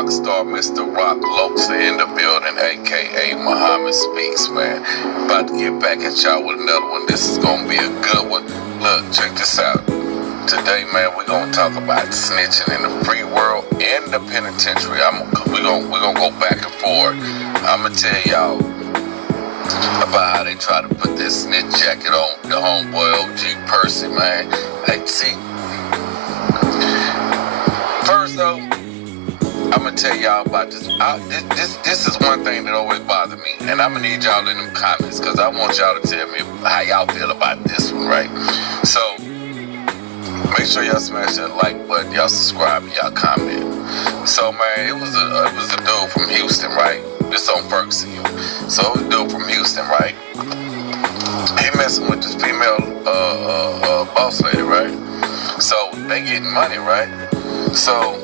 rock star, Mr. Rock Loxa in the building, aka Muhammad Speaks, man. About to get back at y'all with another one. This is gonna be a good one. Look, check this out. Today, man, we're gonna talk about snitching in the free world and the penitentiary. We're gonna go back and forth. I'm gonna tell y'all about how they try to put that snitch jacket on the homeboy OG Percy, man. Hey, see, first though, I'm gonna tell y'all about this. This is one thing that always bothered me, and I'm gonna need y'all in them comments because I want y'all to tell me how y'all feel about this one, right? So make sure y'all smash that like button, y'all subscribe, and y'all comment. So man, it was a dude from Houston, right? This on Ferguson. So it was a dude from Houston, right? He messing with this female boss lady, right? So they getting money, right? So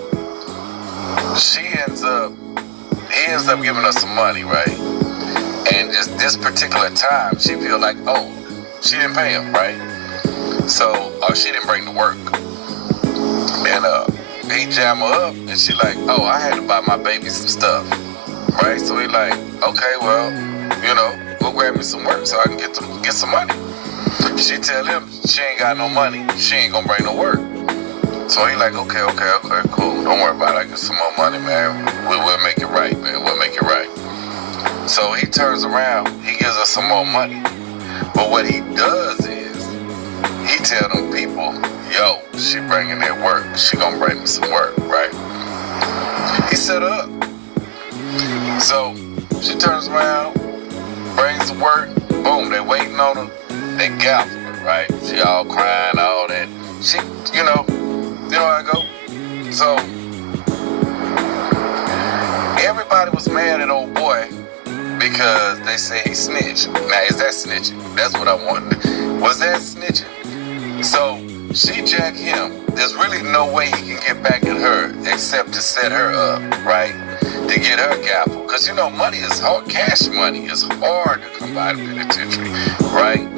he ends up giving us some money, right? And just this particular time, she feel like, oh, she didn't pay him, right? So, she didn't bring the work. And he jam her up, and she like, oh, I had to buy my baby some stuff, right? So he like, okay, well, go grab me some work so I can get some money. She tell him she ain't got no money, she ain't gonna bring no work. So he like, okay, cool. Don't worry about it. I get some more money, man. We'll make it right, man. We'll make it right. So he turns around. He gives us some more money. But what he does is, he tell them people, yo, she bringing that work. She gonna bring me some work, right? He set her up. So she turns around, brings the work. Boom, they waiting on her. They gavel her, right? She all crying, all that. She, you know how I go. So everybody was mad at old boy because they say he snitched. Now, is that snitching? That's what I wanted. Was that snitching? So she jacked him. There's really no way he can get back at her except to set her up, right? To get her gavel. Because money is hard. Cash money is hard to come by the penitentiary, right?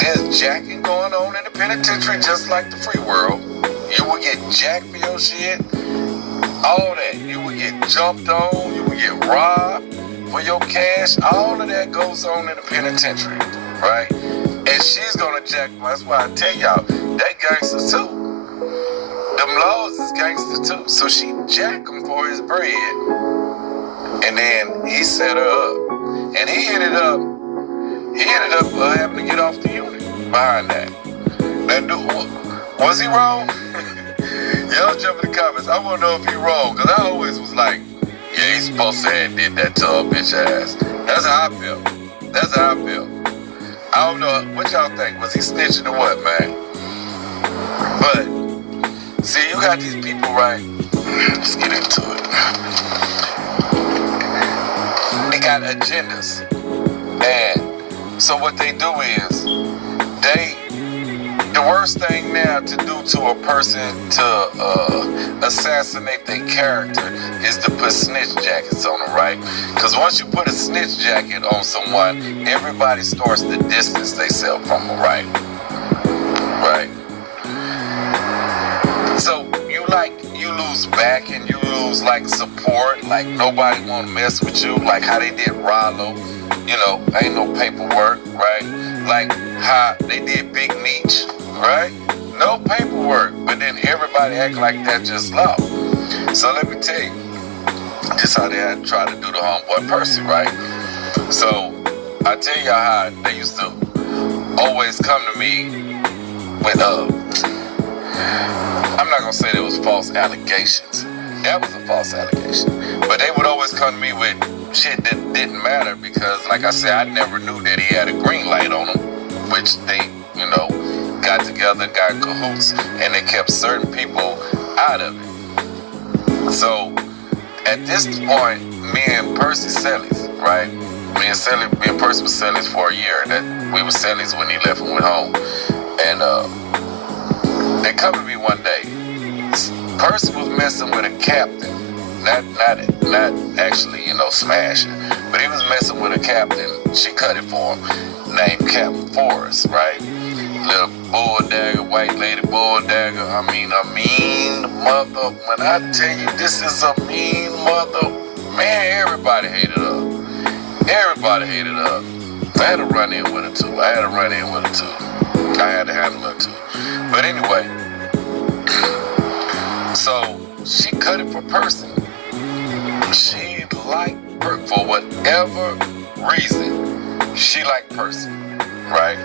There's jacking going on in the penitentiary just like the free world. You will get jacked for your shit. All that. You will get jumped on. You will get robbed for your cash. All of that goes on in the penitentiary, right? And she's gonna jack. That's why I tell y'all, that gangster too. Them laws is gangster too. So she jacked him for his bread. And then he set her up. And he ended up having to get off the unit behind that. That dude, was he wrong? Y'all jump in the comments. I want to know if he wrong, because I always was like, yeah, he's supposed to have did that to her bitch ass. That's how I feel. I don't know. What y'all think? Was he snitching or what, man? But, see, you got these people, right? Let's get into it. They got agendas. And so what they do is, the worst thing now to do to a person to assassinate their character is to put snitch jackets on them, right? Because once you put a snitch jacket on someone, everybody starts to distance themselves from them, right? Right. So you lose backing, you lose support, nobody want to mess with you, like how they did Rollo. Ain't no paperwork, right? Like how they did Big Meech, right? No paperwork, but then everybody act like that's just law. So let me tell you, this how they had to try to do the homeboy Percy, right? So I tell y'all how they used to always come to me with I'm not gonna say there was false allegations. That was a false allegation. But they would always come to me with shit that didn't matter because, like I said, I never knew that he had a green light on him, which they, got together, got in cahoots, and they kept certain people out of it. So, at this point, me and Percy Sellies, right? Me and Percy was Sellies for a year. That we were Sellies when he left and went home. And they come to me one day. Percy was messing with a captain. Not actually, smashing. But he was messing with a captain. She cut it for him. Named Captain Forrest, right? little bull dagger, white lady bull dagger. I mean, a mean mother. When I tell you this is a mean mother, man, everybody hated her. Everybody hated her. I had to run in with her too. I had to handle her too. But anyway, so she cut it for Percy. She liked Percy for whatever reason. She liked Percy, right?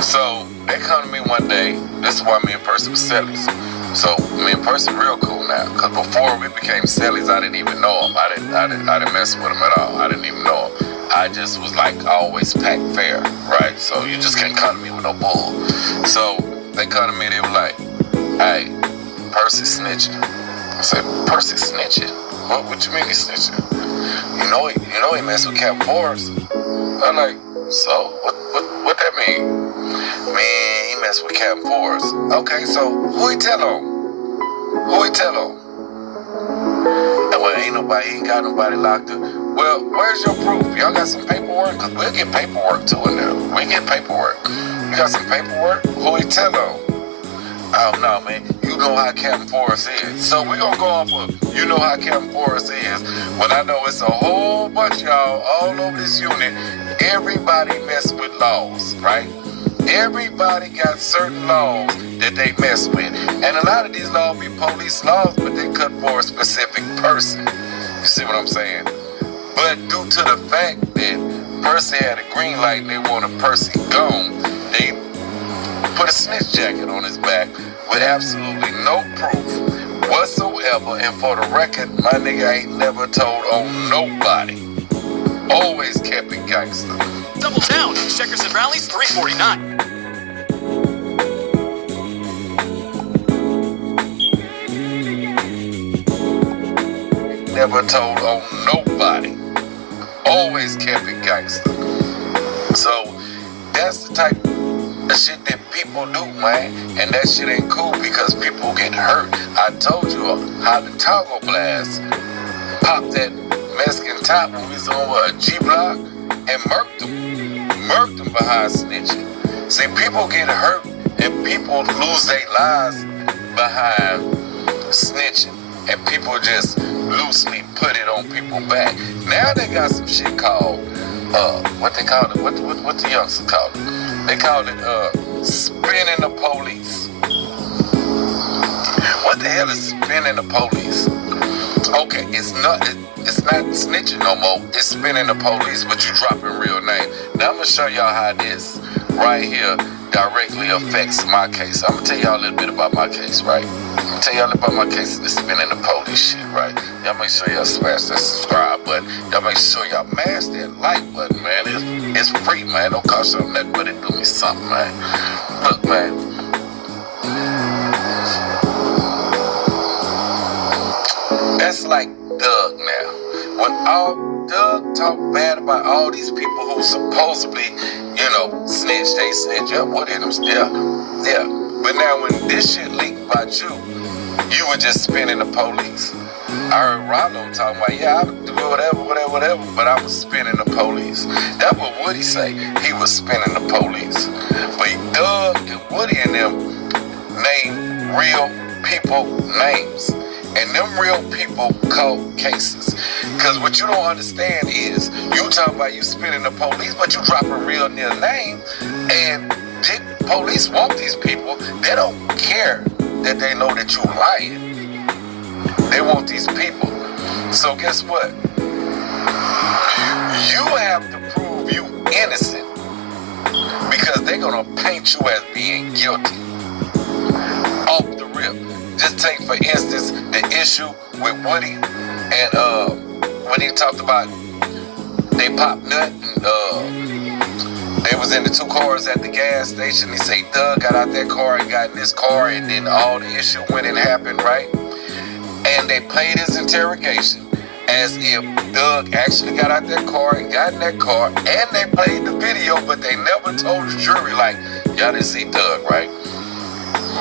So they come to me one day. This is why me and Percy were cellies. So me and Percy real cool now. Cause before we became cellies, I didn't even know him. I didn't mess with him at all. I didn't even know him. I just was like always packed fair, right? So you just can't come to me with no bull. So they come to me, they were like, hey, Percy snitching. I said, Percy snitching? What you mean he snitching? You know he messed with Captain Forrest. I'm like, so what that mean? Man, he messed with Captain Forrest. Okay, so who he tell on? Well, he ain't got nobody locked up. Well, where's your proof? Y'all got some paperwork? Cause we'll get paperwork too in there. We get paperwork. You got some paperwork? Who he tell on? Oh no, man. You know how Captain Forrest is. So we gonna go off of you know how Captain Forrest is. When I know it's a whole bunch of y'all all over this unit, everybody mess with laws, right? Everybody got certain laws that they mess with. And a lot of these laws be police laws, but they cut for a specific person. You see what I'm saying? But due to the fact that Percy had a green light and they wanted Percy gone, they put a snitch jacket on his back with absolutely no proof whatsoever. And for the record, my nigga ain't never told on nobody. Always kept it gangster. Double down. Checkers and Rallies, $3.49. Never told on nobody. Always kept it gangster. So that's the type of shit that people do, man. And that shit ain't cool because people get hurt. I told you how the Toggle Blast popped that Mexican top when we was on a G-Block and murked them behind snitching. See, people get hurt and people lose their lives behind snitching. And people just loosely put it on people's back. Now they got some shit called, what they call it? What the youngsters call it? They call it, spinning the police. What the hell is spinning the police? Okay, it's not snitching no more. It's spinning the police, but you dropping real name. Now I'm gonna show y'all how this right here directly affects my case. I'm gonna tell y'all a little bit about my case, right? I'm gonna tell y'all about my case of the spinning the police shit, right? Y'all make sure y'all smash that subscribe button. Y'all make sure y'all mash that like button, man. It's free, man. Don't cost y'all nothing, but it do me something, man. Look, man. That's like Doug now. When all Doug talk bad about all these people who supposedly, snitch, they snitch. Yeah, what in them? Yeah. But now when this shit leaked about you were just spinning the police. I heard Rollo talking about, yeah, I would do whatever, but I was spinning the police. That's what Woody say. He was spinning the police. But Doug and Woody and them named real people names. And them real people caught cases. Because what you don't understand is, you talking about you spinning the police, but you dropping real near name. And the police want these people. They don't care that they know that you lying. They want these people. So guess what? You have to prove you innocent. Because they're going to paint you as being guilty. Off the rip. Just take, for instance, the issue with Woody and when he talked about they popped nut and they was in the two cars at the gas station. He say Doug got out that car and got in this car, and then all the issue went and happened, right? And they played his interrogation as if Doug actually got out that car and got in that car, and they played the video, but they never told the jury, like, y'all didn't see Doug, right?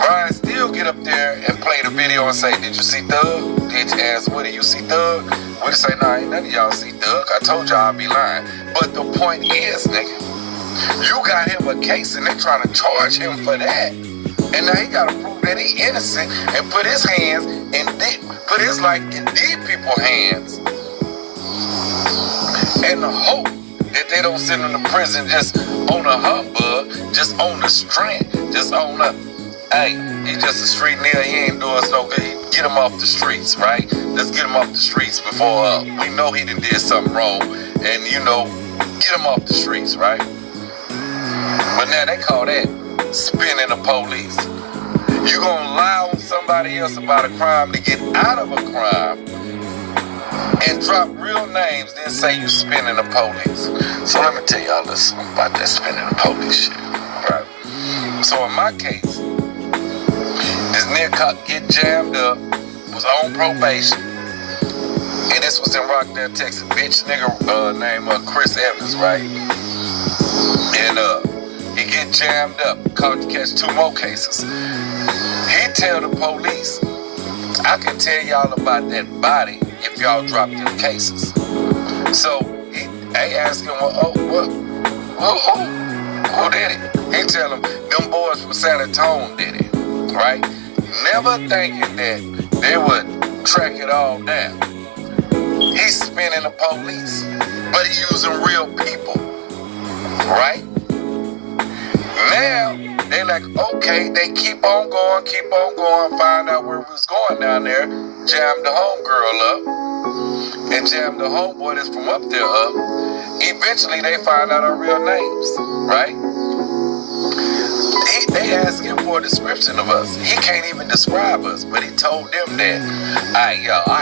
Brian still get up there and play the video and say, did you see Doug? Did you ask Woody, you see Doug? Woody say, nah, ain't none of y'all see Doug. I told y'all I'd be lying. But the point is, nigga, You got him a case and they trying to charge him for that. And now he got to prove that he innocent and put his hands put his life in these people's hands. And hope that they don't send him to prison just on a humbug, just on the strength, just on a, hey, he just a street nigga, he ain't doing so good. Get him off the streets, right? Let's get him off the streets before we know he done did something wrong. And, you know, get him off the streets, right? But now they call that spinning the police. You gonna lie on somebody else about a crime to get out of a crime and drop real names, then say you spinning the police. So let me tell y'all this about that spinning the police shit, right? So in my case, this nigga get jammed up, was on probation, and this was in Rockdale, Texas. Bitch nigga named Chris Evans, right? And he get jammed up, caught to catch 2 more cases. He tell the police, I can tell y'all about that body if y'all drop them cases. So they ask him, well, who did it? He tell them boys from San Antonio did it, right? Never thinking that they would track it all down. He's spinning the police, but he using real people, right? Now, they like, okay, they keep on going, find out where we was going down there, jam the homegirl up, and jam the homeboy that's from up there up. Eventually, they find out our real names, right? They asked him for a description of us. He can't even describe us, but he told them that, I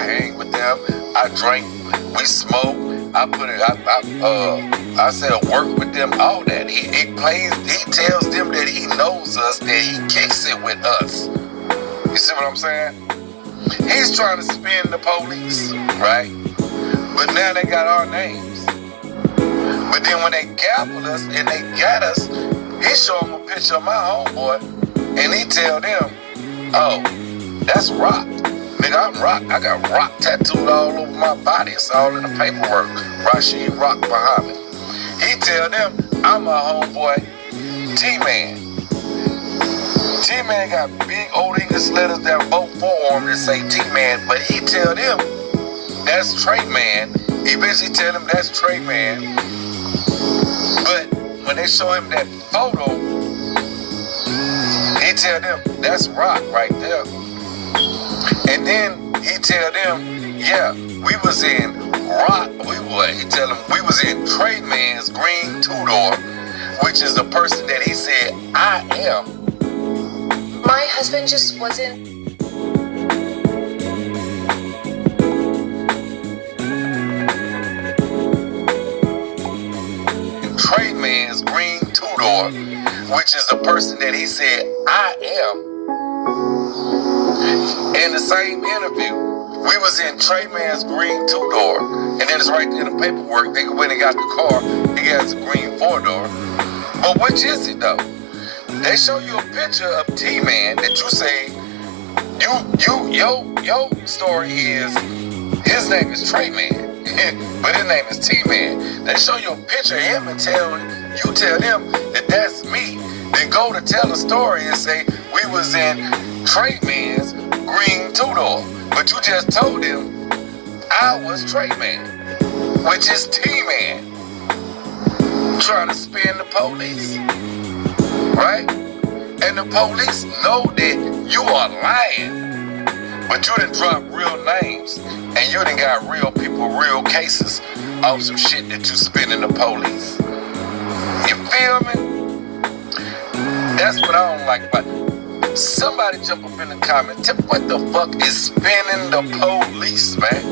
hang with them, I drink, we smoke, I said work with them, all that. He tells them that he knows us, that he kicks it with us. You see what I'm saying? He's trying to spin the police, right? But now they got our names. But then when they gappled us and they got us, he showed them a picture of my homeboy, and he tell them, oh, that's Rock. Nigga, I'm Rock. I got Rock tattooed all over my body. It's all in the paperwork. Rashid Rock Muhammad. He tell them, I'm my homeboy, T-Man. T-Man got big old English letters down both forearms that say T-Man, but he tell them, that's Trey Man. He eventually tell them that's Trey Man. But when they show him that photo, he tell them, that's Rock right there. And then he tell them, yeah, we was in Rock, he tell them we was in Trey Man's green two-door, which is the person that he said, I am. My husband just wasn't. Trey Man's green two-door, which is the person that he said, I am. In the same interview, we was in Trey Man's green two-door, and then it's right there in the paperwork. They went and got the car. He has a green four-door. But which is it though? They show you a picture of T-Man that you say, your story is, his name is Trey Man, but his name is T-Man. They show you a picture of him and tell them that that's me. Then go to tell a story and say, we was in Trey Man's green two-door. But you just told him I was Trey Man, which is T-Man. Trying to spin the police, right? And the police know that you are lying. But you done dropped real names, and you done got real people, real cases of some shit that you spinning the police. You feel me? That's what I don't like about it. Somebody jump up in the comments. Tell me what the fuck is spinning the police, man?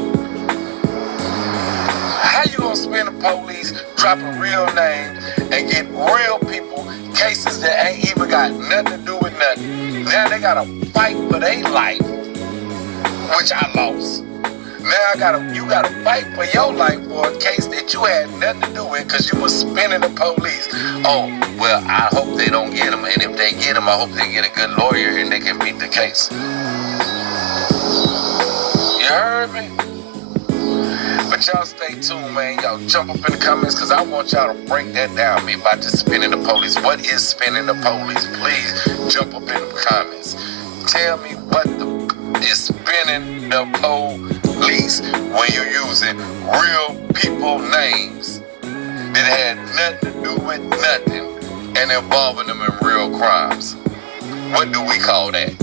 How you gonna spin the police, drop a real name, and get real people cases that ain't even got nothing to do with nothing? Now they gotta fight for their life, which I lost. Now you gotta fight for your life for a case that you had nothing to do with because you was spinning the police. Oh, well, I hope they don't get him, and if they get him, I hope they get a good lawyer and they can beat the case. You heard me? But y'all stay tuned, man. Y'all jump up in the comments because I want y'all to break that down. Me about this spinning the police. What is spinning the police? Please jump up in the comments. Tell me what is spinning the police when you're using real people names that had nothing to do with nothing and involving them in real crimes. What do we call that?